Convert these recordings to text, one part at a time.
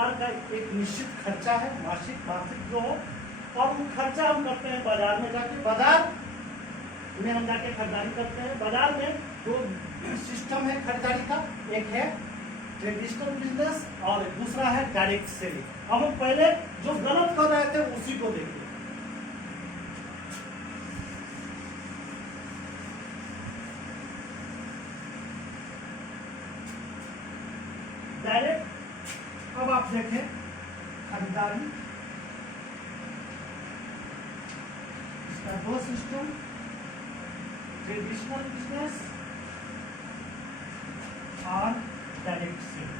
प्रकार का एक निश्चित खर्चा है, मासिक जो हो, और वो खर्चा हम करते हैं बाजार में जाके। बाजार में हम जाके खरीदारी करते हैं। बाजार में दो सिस्टम है खरीदारी का, एक है ट्रेडिशनल बिजनेस और दूसरा है डायरेक्ट सेलिंग। अब हम पहले जो गलत कर रहे थे उसी को देखिए। डायरेक्ट, अब आप देखें खरीदारी, इसका दो सिस्टम, ट्रेडिशनल बिजनेस और डायरेक्ट सेलिंग।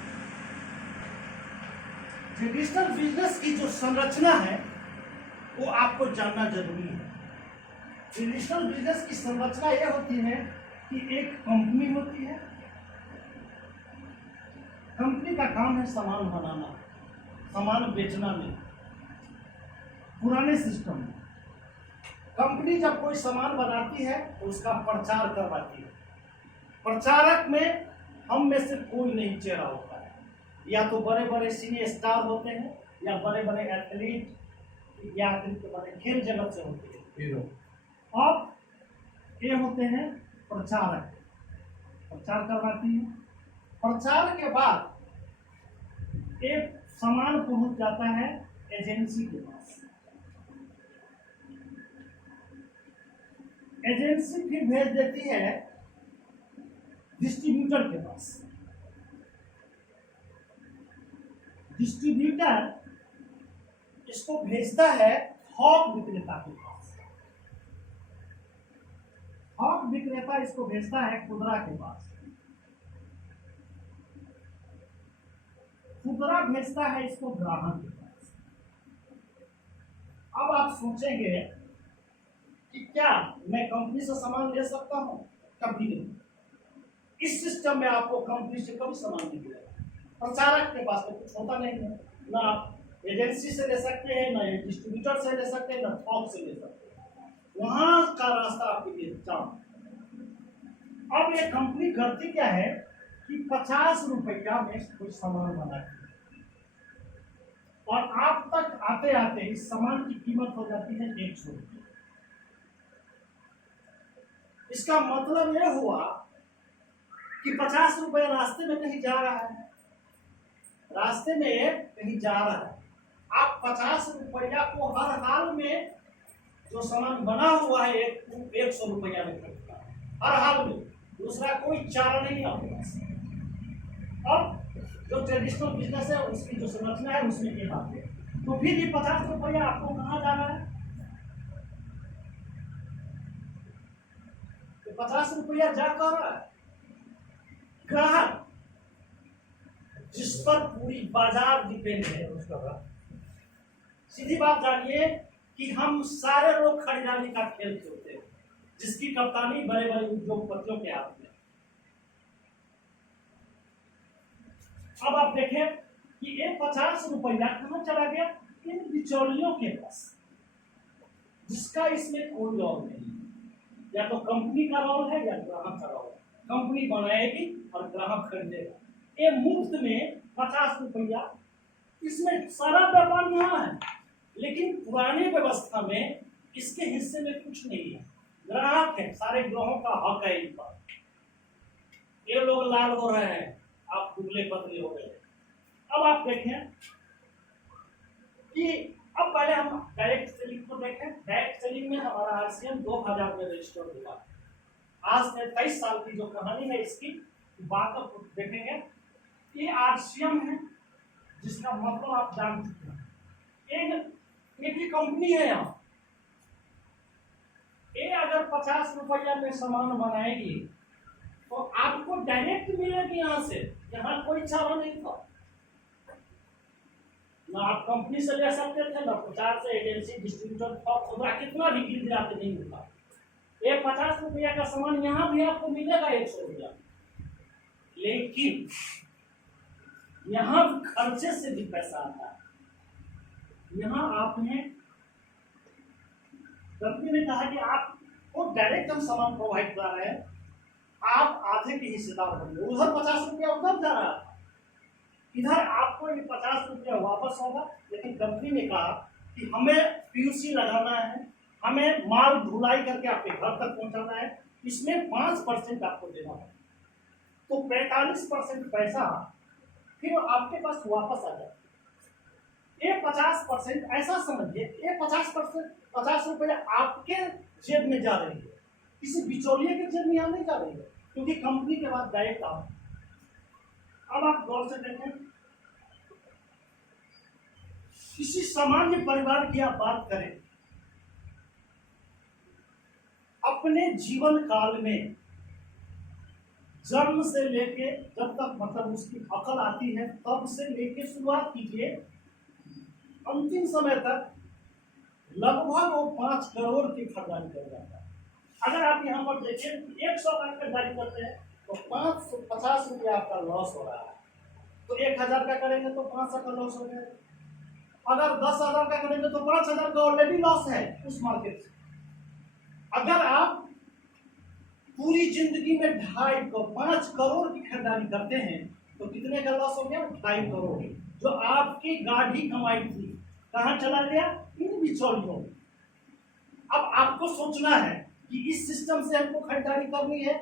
ट्रेडिशनल बिजनेस की जो संरचना है वो आपको जानना जरूरी है। ट्रेडिशनल बिजनेस की संरचना यह होती है कि एक कंपनी होती है। कंपनी का काम है सामान बनाना, सामान बेचना में। पुराने सिस्टम में कंपनी जब कोई सामान बनाती है तो उसका प्रचार करवाती है। प्रचारक में हम में से कोई नहीं चेहरा होता है, या तो बड़े बड़े सिने स्टार होते हैं, या बड़े बड़े एथलीट, या बड़े खेल जगत से होते हैं हीरो। अब ये होते हैं प्रचारक, प्रचार करवाती है। प्रचार के बाद एक सामान पहुंच जाता है एजेंसी के पास। एजेंसी फिर भेज देती है डिस्ट्रीब्यूटर के पास। डिस्ट्रीब्यूटर इसको भेजता है थोक विक्रेता के पास। थोक विक्रेता इसको भेजता है खुदरा के पास। खुदरा भेजता है इसको ग्राहक के पास। अब आप सोचेंगे कि क्या मैं कंपनी से सामान ले सकता हूं? कभी नहीं। इस सिस्टम में आपको कंपनी से कभी सामान नहीं मिलेगा। प्रचारक के पास तो कुछ होता नहीं है, ना आप एजेंसी से ले सकते हैं, ना डिस्ट्रीब्यूटर से ले सकते हैं, ना थोक से ले सकते हैं। वहां का रास्ता आपके लिए जाम। अब ये कंपनी करती क्या है कि 50 रुपया में कोई सामान बनाती है, और आप तक आते आते इस सामान की कीमत हो जाती है 100 रुपये। इसका मतलब यह हुआ कि 50 रुपये रास्ते में कहीं जा रहा है, रास्ते में कहीं जा रहा है। आप 50 रुपया को हर हाल में जो सामान बना हुआ है 100 रुपया में खरीदता है, हर हाल में। दूसरा कोई चारा नहीं आपके पास। अब जो ट्रेडिशनल बिजनेस है उसकी जो संरचना है उसमें ये बात है। तो फिर ये 50 रुपया आपको कहाँ जाना है? 50 रुपया जा कर रहा है ग्राहक, जिस पर पूरी बाजार डिपेंड है उसका। सीधी बात जानिए कि हम सारे लोग खरीदारी का खेल खेलते हैं, जिसकी कप्तानी बड़े बड़े उद्योगपतियों के हाथ में। अब आप देखें कि ये 50 रुपया कहां चला गया? इन बिचौलियों के पास, जिसका इसमें कोई रोल नहीं। या तो कंपनी का रोल है या ग्राहक का रोल है। कंपनी बनाएगी और ग्राहक खरीदेगा। ये मुफ्त में 50 रुपया, इसमें सारा व्यापार यहाँ है। लेकिन पुरानी व्यवस्था में इसके हिस्से में कुछ नहीं है। ग्राहक है, सारे ग्राहकों का हक है इन पर। ये लोग लाल हो रहे हैं, आप दुबले पतले हो गए। अब आप देखें कि अब पहले हम डायरेक्ट सेलिंग को देखें। डायरेक्ट सेलिंग में हमारा आरसीएम 2000 में रजिस्टर्ड हुआ। आज से 23 साल की जो कहानी है इसकी बात आप देखेंगे। ये आरसीएम है, जिसका मतलब आप जान चुके हैं। एक ही कंपनी है यहाँ। ये अगर 50 रुपया में सामान बनाएगी तो आपको डायरेक्ट मिलेगी यहाँ से। यहाँ कोई चारा नहीं था, ना आप कंपनी से ले सकते थे, ना प्रचार से, एजेंसी, डिस्ट्रीब्यूटर, खुदरा कितना भी गिर गिराते नहीं मिलता। ये 50 रुपया का सामान यहाँ भी आपको मिलेगा 100 रुपया, लेकिन यहाँ खर्चे से भी पैसा आता है। यहाँ आपने कंपनी ने कहा कि आपको डायरेक्ट हम सामान प्रोवाइड कर रहे हैं, आप आधे के हिस्सेदार होंगे। उधर 50 रुपया उधर जा रहा था, इधर आपको ये 50 रुपया लॉस होगा, लेकिन कंपनी ने कहा कि हमें पीयूसी लगाना है, हमें माल ढुलाई करके आपके घर तक पहुंचाना है, इसमें 5% आपको देना है। तो 45% पैसा फिर आपके पास वापस आ जाए। ये 50% ऐसा समझिए, ये 50% 50 रुपए आपके जेब में जा रही है, किसी बिचौलिए के जेब में यहाँ नहीं जा रही है, क्योंकि कंपनी के बाद डायरेक्ट आप। अब आप गौर से देखें, किसी सामान्य परिवार की आप बात करें, अपने जीवन काल में जन्म से लेके जब तक मतलब उसकी अकल आती है तब से लेके शुरुआत कीजिए, अंतिम समय तक लगभग वो 5 करोड़ की खरीदारी कर जाता है। अगर आप यहाँ पर देखें 100 का खरीदारी करते हैं तो 550 रुपया आपका लॉस हो रहा है, तो 1000 का करेंगे तो 500 का लॉस हो जाएगा। अगर 10,000 का करेंगे तो 5,000 का ऑलरेडी लॉस है उस मार्केट से। अगर आप पूरी जिंदगी में 5 करोड़ की खरीदारी करते हैं तो कितने का लॉस हो गया? 2.5 करोड़, जो आपकी गाढ़ी कमाई थी कहां चला गया? इन बिचौलियों। अब आपको सोचना है कि इस सिस्टम से हमको खरीदारी करनी है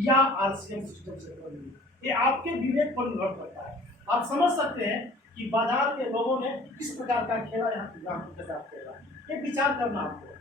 या आरसीएम सिस्टम से करनी है, ये आपके विवेक पर निर्भर करता है। आप समझ सकते हैं कि बाजार के लोगों ने किस प्रकार का खेला यहाँ के ग्राहकों के साथ खेला, ये विचार करना आपको।